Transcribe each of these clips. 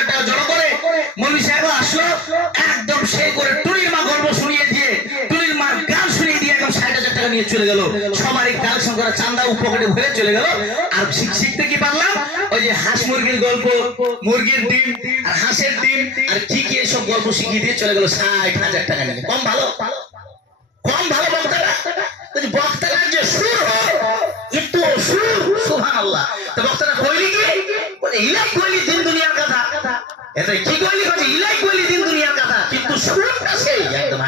50,000 টাকা জড়ো করে মৌলভী সাহেব আসলো, একদম সে করে টুনির মা গল্প শুনিয়ে দিয়ে, টুনির মার গান শুনিয়ে দিয়ে একদম 60,000 টাকা নিয়ে চলে গেল। সবারই কালেকশন করা চান্দা উপকারে ভরে চলে গেল। আর শিখতে কি পারলাম, ওই যে হাঁস মুরগির গল্প, মুরগির ডিম আর হাঁসের ডিম আর কি কি এসব গল্প শিখিয়ে দিয়ে চলে গেল 60,000 টাকা নিয়ে। কম ভালো, কম ভালো বক্তারা। বক্তারা যে সুর হয় একটু সুর, সুবহানাল্লাহ। তো বক্তারা কইলি কি বলে, ইলাই কইলি দিন দুনিয়ার কথা, এটা কি কইলি বলে ইলাই কইলি দিন দুনিয়ার কথা, কিন্তু সুরটা সেই একদম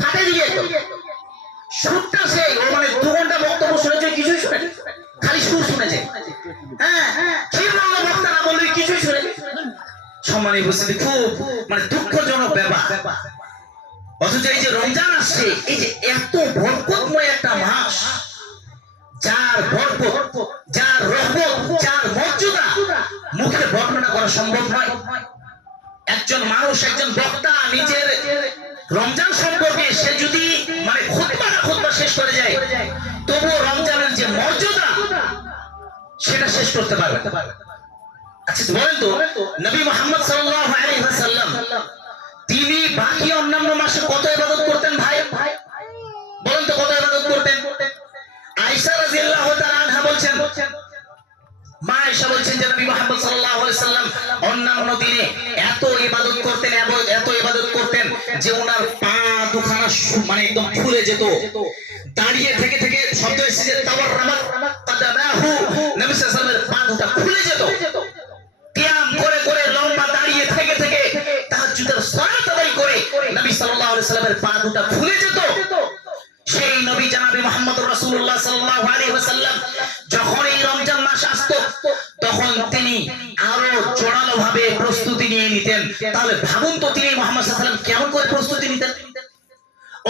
ফাটে দিয়ে তো সুরটা সেই। ও মানে 2 ঘন্টা বক্তব্য শুনেছে, কিছুই শুনেছে, খালি সুর শুনেছে। হ্যাঁ, কি বললো বক্তারা বললো কিছুই শুনেছে। সম্মানীয় উপস্থিতি, খুব মানে দুঃখজনক ব্যাপার। অথচ এই যে রমজান আসছে, এই যে এত বরকতময় একটা মাস, যার বরকত, যার রহমত, যার মর্যাদা মুখে বর্ণনা করা সম্ভব নয়। একজন মানুষ, একজন বক্তা নিজের রমজান সম্পর্কে সে যদি মানে খুতবা শেষ করে যায়, তবুও রমজানের যে মর্যাদা সেটা শেষ করতে পারবে। আচ্ছা বলেন তো, নবী মুহাম্মদ সাল্লাল্লাহু আলাইহি ওয়াসাল্লাম তিনি বাকি অন্যান্য মাসে কত ইবাদত করতেন ভাই? বলেন তো কত ইবাদত করতেন? আয়েশা রাদিয়াল্লাহু তাআলা আনহা বলছেন, মা আয়েশা বলছেন যে নবী মুহাম্মদ সাল্লাল্লাহু আলাইহি ওয়াসাল্লাম অন্যান্য দিনে এত ইবাদত করতেন, এত ইবাদত করতেন যে ওনার পা দুখানা মানে একদম ফুলে যেত। দাঁড়িয়ে থেকে থেকে শব্দ এসেছে তাওয়াররামাত কাদামাহু, নবী সাল্লাল্লাহু আলাইহি ওয়াসাল্লামের পা দুটো ফুলে যেত। কিয়াম করে করে লম্বা দাঁড়িয়ে থেকে থেকে তাহাজ্জুদের সালাত আদায় করে নবী সাল্লাল্লাহু আলাইহি ওয়াসাল্লামের পা দুটো ফুলে যেত। সেই নবী জনাবে মুহাম্মদুর রাসূলুল্লাহ সাল্লাল্লাহু আলাইহি ওয়াসাল্লাম যখন এই রমজান মাস আসতো, তখন তিনি আরো জোরালো ভাবে প্রস্তুতি নিয়ে নিতেন। তাহলে ভাবুন তো তিনি মুহাম্মদ সাল্লাল্লাহু আলাইহি ওয়াসাল্লাম কেমন করে প্রস্তুতি নিতেন।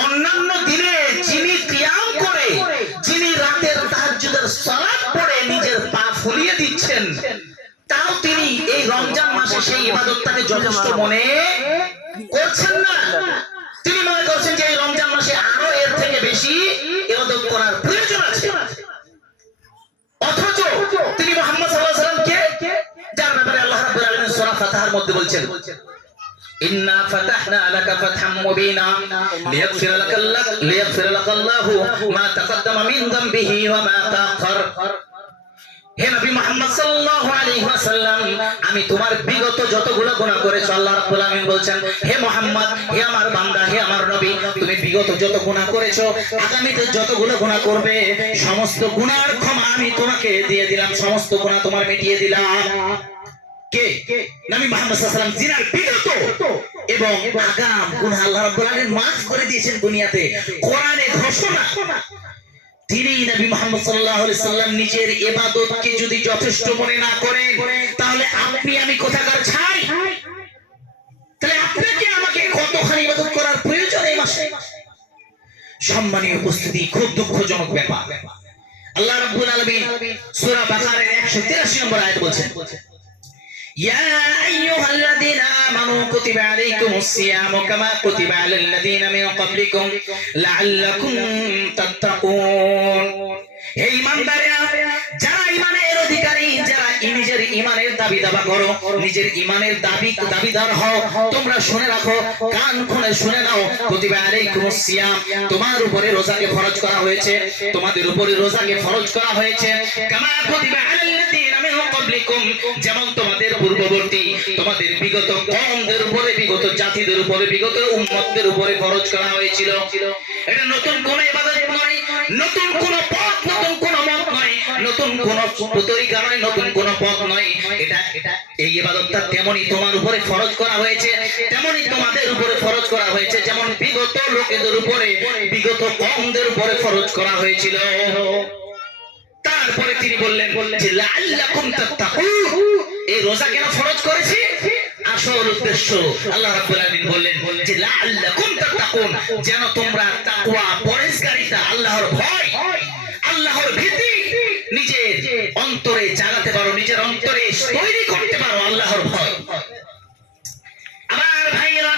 অন্যান্য দিনে যিনি কিয়াম করে, যিনি রাতের তাহাজ্জুদের সালাত পড়ে নিজের পা ফুলিয়ে দিচ্ছেন, তাও তিনি এই রমজান মাসে সেই ইবাদতটাকে যথেষ্ট মনে করছেন না। তিনি মনে করছেন যে এই রমজান মাসে আরো এর থেকে বেশি ইবাদত করার প্রয়োজন আছে। অথচ তিনি মুহাম্মদ সাল্লাল্লাহু আলাইহি ওয়াসাল্লামকে, যার ব্যাপারে আল্লাহ রাব্বুল আলামিন সূরা ফাতিহার মধ্যে বলছেন, ইন্না ফাতাহনা লাকা ফাতহাম মুবিনা লিয়াগফির লাকাল্লাহু মা তাকাদ্দামা মিন যামবিহি ওয়া মা তাআখার। হে নবী মুহাম্মদ সাল্লাল্লাহু আলাইহি ওয়াসাল্লাম, আমি তোমার বিগত যতগুলো গুনাহ করেছো, আল্লাহ রাব্বুল আলামিন বলছেন, হে মুহাম্মদ, হে আমার বান্দা, হে আমার নবী, তুমি বিগত যত গুনাহ করেছো, আগামীতে যতগুলো গুনাহ করবে, সমস্ত গুনাহর ক্ষমা আমি তোমাকে দিয়ে দিলাম, সমস্ত গুনাহ তোমার মিটিয়ে দিলাম। কে? নবী মুহাম্মদ সাল্লাল্লাহু আলাইহি ওয়াসাল্লাম, যিনার বিগত এবং আগাম গুনাহ আল্লাহ রাব্বুল আলামিন maaf করে দিয়েছেন দুনিয়াতে, কোরআনে ঘোষণা। তিনি নবী মুহাম্মদ সাল্লাল্লাহু আলাইহি ওয়াসাল্লাম নিজের ইবাদতকে যদি যথেষ্ট মনে না করেন, তাহলে আপনি আমি কোথাকার ছাই? তাহলে আপনাকে আমাকে কতখানি ইবাদত করার প্রয়োজন এই মাসে? সম্মানীয় উপস্থিতি, খুব দুঃখজনক ব্যাপার। আল্লাহ রাব্বুল আলামিন সূরা বাকারার 183 নম্বর আয়াতে বলছেন, ইয়া আইয়ুহাল্লাযীনা আমানু কুতিবা আলাইকুমুস সিয়ামু কামা কুতিবা আলাল লাযীনা মিন ক্বাবলিকুম লাআল্লাকুম তাত্তাকুন। হে ঈমানদারেরা, যারা ঈমানের অধিকারী, যারা নিজের ঈমানের দাবি দাবা করো, নিজের ঈমানের দাবিদার হও, তোমরা শুনে রাখো, কান খুলে শুনে নাও, কুতিবা আলাইকুমুস সিয়াম, তোমার উপরে রোজাকে ফরজ করা হয়েছে, তোমাদের উপরে রোজাকে ফরজ করা হয়েছে, কামা কুতিবা আলাল লাযীনা মিন ক্বাবলিকুম, যেমন তোমাদের পূর্ববর্তী, তোমাদের বিগত কওমদের উপরে, বিগত জাতিদের উপরে, বিগত উম্মতদের উপরে ফরজ করা হয়েছিল। এটা নতুন কোন ইবাদত নয়, নতুন কোন পথ, নতুন কোন মত নয়, নতুন কোন তরিকা নয়, নতুন কোন পথ নয়। এটা এই ইবাদতটা তেমনি তোমার উপরে ফরজ করা হয়েছে, তেমনি তোমাদের উপরে ফরজ করা হয়েছে, যেমন বিগত লোকেদের উপরে, বিগত কওমদের উপরে ফরজ করা হয়েছিল। তারপরে তিনি বললেন যে লাআল্লাকুম তাত্তাকুন, এই রোজা কেন ফরজ করেছি? আসল উদ্দেশ্য আল্লাহ রাব্বুল আলামিন বললেন যে লাআল্লাকুম তাত্তাকুন, যেন তোমরা তাকওয়া, পরহেজগারিতা, আল্লাহর ভয়, আল্লাহর ভীতি নিজের অন্তরে জাগাতে পারো, নিজের অন্তরে তৈরি করতে পারো আল্লাহর ভয়। আমার ভাইয়েরা,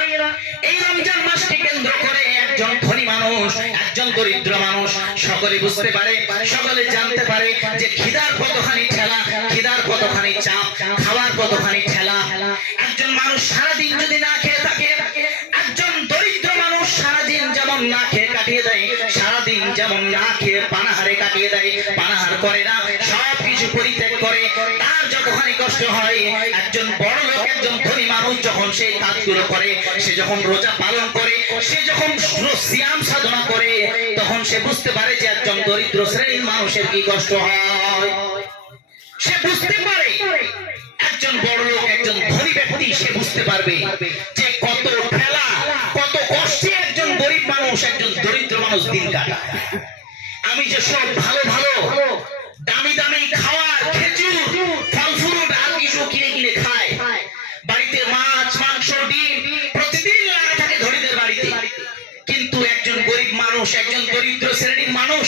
এই রমজান মাসকে কেন্দ্র করে একজন ধনী মানুষ, একজন দরিদ্র মানুষ সকলে বুঝতে পারে, সকলে জানতে পারে যে খিদার কতখানি ঠেলা, খিদার কতখানি চাপ, খাওয়ার কতখানি ঠেলা। মানুষ সারাদিন যদি না খেয়ে থাকে, একজন দরিদ্র মানুষ সারাদিন যেমন না খেয়ে কাটিয়ে দেয়, সারাদিন যেমন না খেয়ে পানাহারে কাটিয়ে দেয়, পানাহার করে না, সব কিছু পরিত্যাগ করে, তার যতখানি কষ্ট হয়, একজন বড় লোক একজন ধনী মানুষ যখন সেই কাজগুলো করে, সে যখন রোজা পালন করে, সে যখন সিয়াম সাধনা করে, তখন সে বুঝতে পারে যে একজন দরিদ্র শ্রেণীর মানুষের কি কষ্ট হয়। সে বুঝতে পারে একজন বড় লোক একজন ধনী ব্যক্তি, সে বুঝতে পারবে যে কত ঠেলা কত কষ্টে একজন গরিব মানুষ একজন দরিদ্র মানুষ দিন কাটায়। আমি যে সব ভালো ভালো দামি দামি খাওয়ার খেজুর ফল ফ্রুট আর কিছু কিনে কিনে খায়, বাড়িতে মাছ মাংস ডিম প্রতিদিন লাগা থাকে ধনীদের বাড়িতে, কিন্তু একজন গরিব মানুষ একজন দরিদ্র শ্রেণীর মানুষ